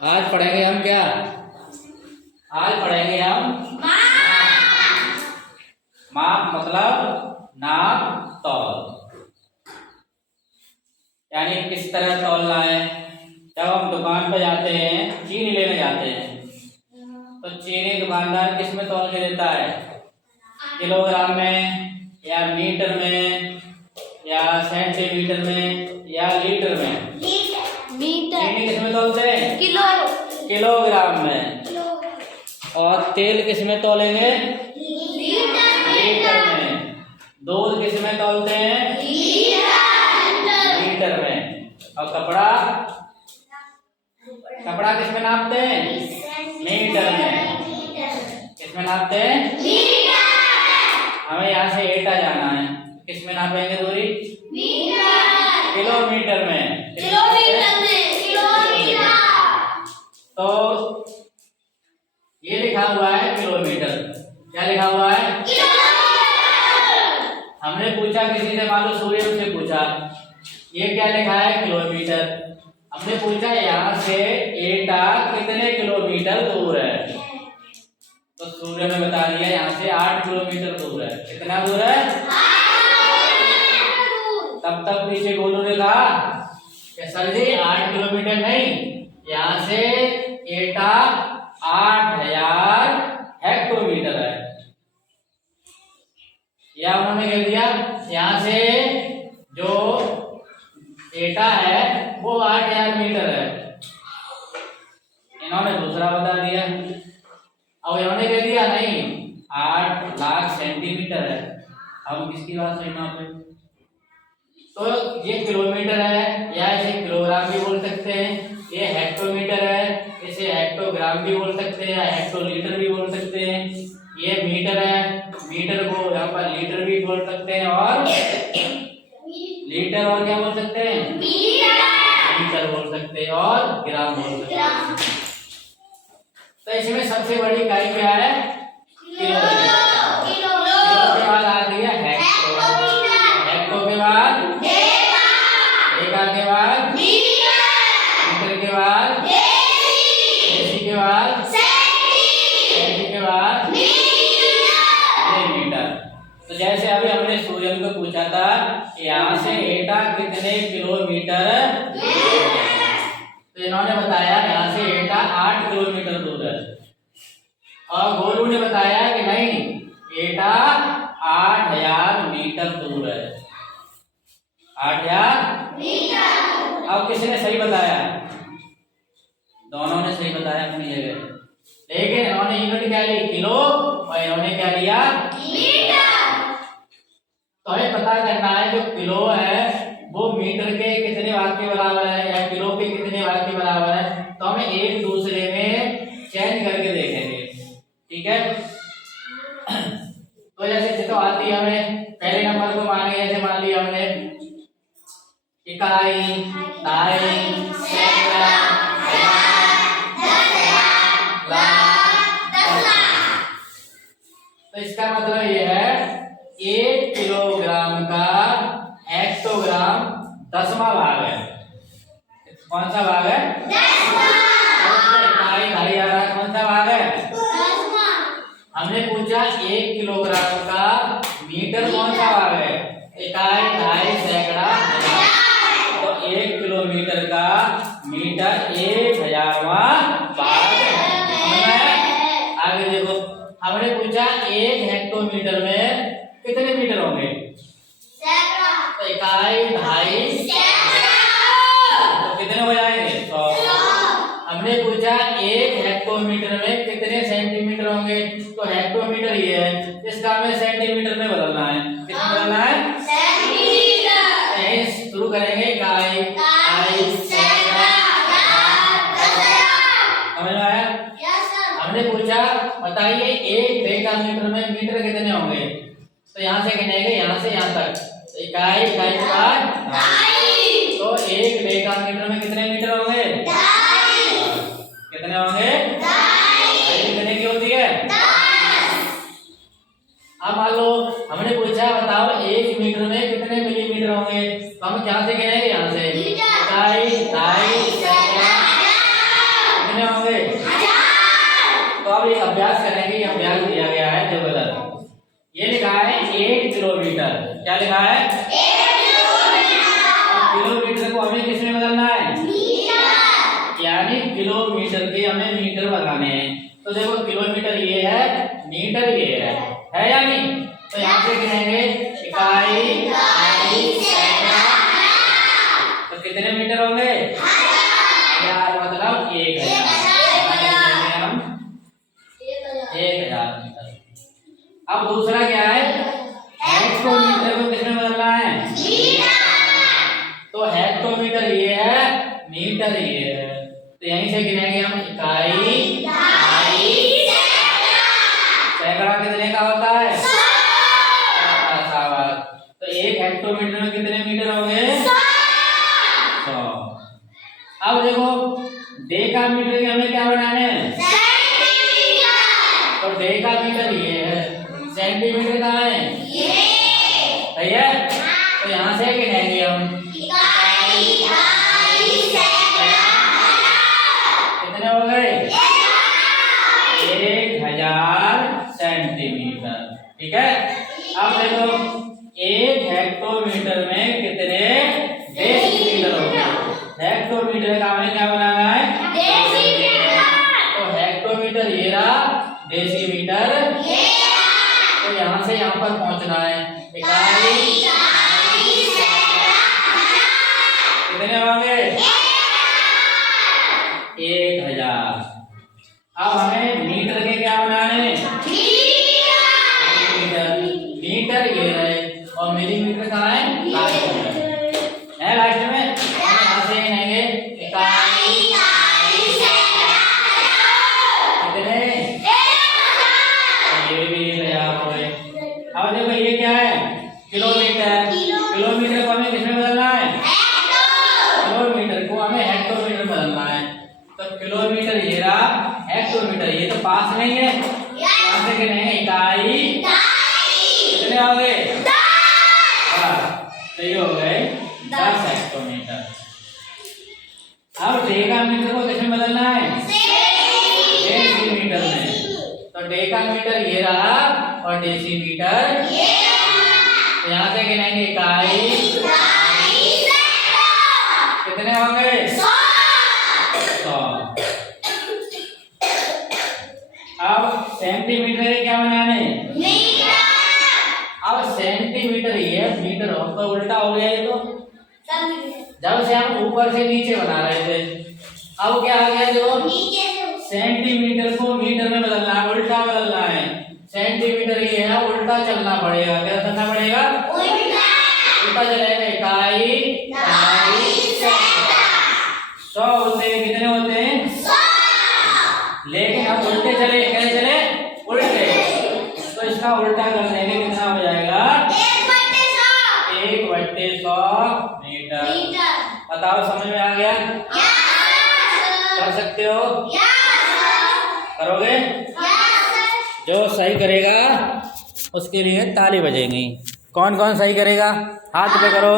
आज पढ़ेंगे हम क्या? आज पढ़ेंगे हम माप मतलब नाप तौल, यानी किस तरह तौलना है। जब हम दुकान पर जाते हैं, चीनी लेने जाते हैं, तो चीनी दुकानदार किस में तौल के देता है? किलोग्राम में या मीटर में या सेंटीमीटर में या लीटर में? चीनी किस में तौलते हैं? किलोग्राम में। और तेल किस में तौलेंगे? लीटर में। दूध किस में तौलते हैं? लीटर में। और कपड़ा किस में नापते हैं? मीटर में। किस में नापते हैं? हमें यहाँ से एटा जाना है, किस में नापेंगे दूरी? किलोमीटर में। तो ये लिखा हुआ है किलोमीटर। क्या लिखा हुआ है? हमने पूछा किसी से, मान लो सूर्य से पूछा, ये क्या लिखा है? किलोमीटर। हमने पूछा यहाँ से एटा कितने किलोमीटर दूर है, तो सूर्य ने बता दिया यहाँ से 8 किलोमीटर दूर है। कितना दूर है? तब तक पीछे गोलू ने कहा कि सर जी 8 किलोमीटर नहीं, यहाँ से एटा 8000 हेक्टोमीटर है। या उन्होंने कह दिया यहाँ से जो एटा है वो 8000 मीटर है। इन्होंने दूसरा बता दिया। अब इन्होंने कह दिया नहीं 8 लाख सेंटीमीटर है। हम किसकी बात सुनना पे? तो ये किलोमीटर है, या इसे किलोग्राम भी बोल सकते हैं। ये हेक्टोमीटर है, इसे हेक्टोग्राम भी बोल सकते हैं, या हेक्टोलीटर भी बोल सकते हैं। ये मीटर है, मीटर को यहाँ पर लीटर भी बोल सकते हैं, और लीटर और क्या बोल सकते हैं? मीटर बोल सकते हैं, और ग्राम बोल सकते हैं। तो इसमें सबसे बड़ी इकाई क्या है? किलोमीटर। के बाद आ गया हेक्टो, हेक्टो के बाद डेका के बाद मीटर के बाद डेसी के बाद सेंटी के बाद मीटर। तो जैसे अभी हमने सूर्य को पूछा था यहाँ से एटा कितने किलोमीटर, तो इन्होंने बताया यहाँ से एटा 8 किलोमीटर दूर है। और गोलू ने बताया कि नहीं एटा 8000 मीटर दूर है। 8000 मीटर। अब किसने सही बताया? दोनों ने सही बताया अपनी जगह, लेकिन इन्होंने यूनिट क्या ली? किलो, और इन्होंने क्या लिया? मीटर। तो हमें पता करना है जो किलो है वो मीटर के कितने भाग के बराबर है, या किलो के कितने भाग के बराबर है। तो हमें एक दूसरे में चेंज करके देखेंगे, ठीक है। तो जैसे तो आती है हमें पहले नंबर को माने, जैसे मान लिया हमने इकाई, दाई, सैकड़ा, तो इसका मतलब ये है 1 किलोग्राम का हेक्टोग्राम 10वां भाग है। कौन सा भाग है? 10वां। इकाई ढाई आ रहा है, कौन सा भाग है? 10वां। हमने पूछा 1 किलोग्राम का मीटर कौन सा भाग है? इकाई ढाई सैकड़ा। तो 1 किलोमीटर का मीटर 1000वां भाग है। आगे देखो, हमने पूछा 1 हेक्टोमीटर में कितने मीटर होंगे? तो इकाई ढाई तो कितने हो जाएंगे? 100। हमने पूछा 1 हेक्टोमीटर में कितने सेंटीमीटर होंगे? तो हेक्टोमीटर ये है, इसका हमें सेंटीमीटर में बदलना है। कितना बदलना है? सेंटीमीटर। यहीं शुरू करेंगे इकाई, समझ में आया? हमने पूछा बताइए 1 डेकामीटर में मीटर कितने होंगे? तो यहाँ से गिनेंगे, यहाँ से यहाँ तक इकाई, इकाई के बाद तो 1 डेकामीटर में कितने मीटर होंगे? कितने होंगे? कितने की होती है? अब मान लो हमने पूछा बताओ 1 मीटर में कितने मिलीमीटर होंगे, तो हम यहाँ से गिनेंगे, यहाँ से इकाई, ढाई, सैकड़ा, होंगे? 1000। तो अब एक अभ्यास करेंगे, ये अभ्यास दिया गया है देखो इधर, ये लिखा है 1 किलोमीटर। क्या लिखा है? 1 किलोमीटर। किलोमीटर को हमें किसमें बदलना है? मीटर। यानी किलोमीटर के हमें मीटर बनाने हैं। तो देखो किलोमीटर ये है, मीटर ये है या नहीं? तो यहाँ से गिनेंगे इकाई, तो कितने मीटर होंगे? 1000 मतलब 1000। हम 1000 मीटर। अब दूसरा क्या है? हेक्टोमीटर को किसमें बदलना है? तो हेक्टोमीटर ये है, मीटर ये है। तो यहीं से गिनेंगे हम इकाई, सैकड़ा कितने का होता है? 100। तो 1 हेक्टोमीटर में कितने मीटर होंगे? 100। अब देखो डेकामीटर के हमें क्या बनाने हैं? तो डेकामीटर ये है, सेंटीमीटर कहाँ है? सही है। तो यहाँ से गिनेंगे हम कितने हो गए? 1000 सेंटीमीटर। ठीक है। अब देखो 1 हेक्टोमीटर में कितने डेसीमीटर हो गए? हेक्टोमीटर का हमें क्या बनाना है? तो हेक्टोमीटर ये रहा, डेसीमीटर तो यहाँ से यहाँ पर पहुंचना है। इकाई कितने होंगे? 1000। अब हमें मीटर के क्या बनाने हैं? मीटर ये रहे और मिलीमीटर कहाँ है? लास्ट में है, लास्ट में। यहाँ से गिनेंगे इकाई कितने? ये भी 1000 हो गए। अब देखो ये क्या है? किलोमीटर। किलोमीटर को हमें किसमें बदलना है? किलोमीटर को हमें हेक्टोमीटर बदलना है। तो किलोमीटर ये रहा, हेक्टोमीटर ये तो पास नहीं है। यहाँ से गिनेंगे इकाई कितने हो गए? 10। तो ये हो गए 10 हेक्टोमीटर। अब डेकामीटर को किसमें बदलना है? डेसीमीटर में। तो डेकामीटर ये रहा और डेसीमीटर तो यहाँ से गिनेंगे इकाई कितने होंगे? 100। अब सेंटीमीटर के क्या बनाने? अब सेंटीमीटर ये मीटर हो तो उल्टा हो गया ये। तो जब से हम ऊपर से नीचे बना रहे थे, अब क्या आ गया? देखो सेंटीमीटर को मीटर में बदलना है, उल्टा बदलना है। सेंटीमीटर ये है, उल्टा चलना पड़ेगा। क्या चलना पड़ेगा? उल्टा चलेगा। इकाई 100 होते हैं। कितने होते हैं? 100। लेकिन हम उल्टे चले, कैसे चले? उल्टे। तो इसका उल्टा कर देंगे, कितना हो जाएगा? 1/100 मीटर। बताओ समझ में आ गया? कर सकते हो? करोगे? जो सही करेगा उसके लिए ताली बजेंगी। कौन कौन सही करेगा? हाथ पे करो।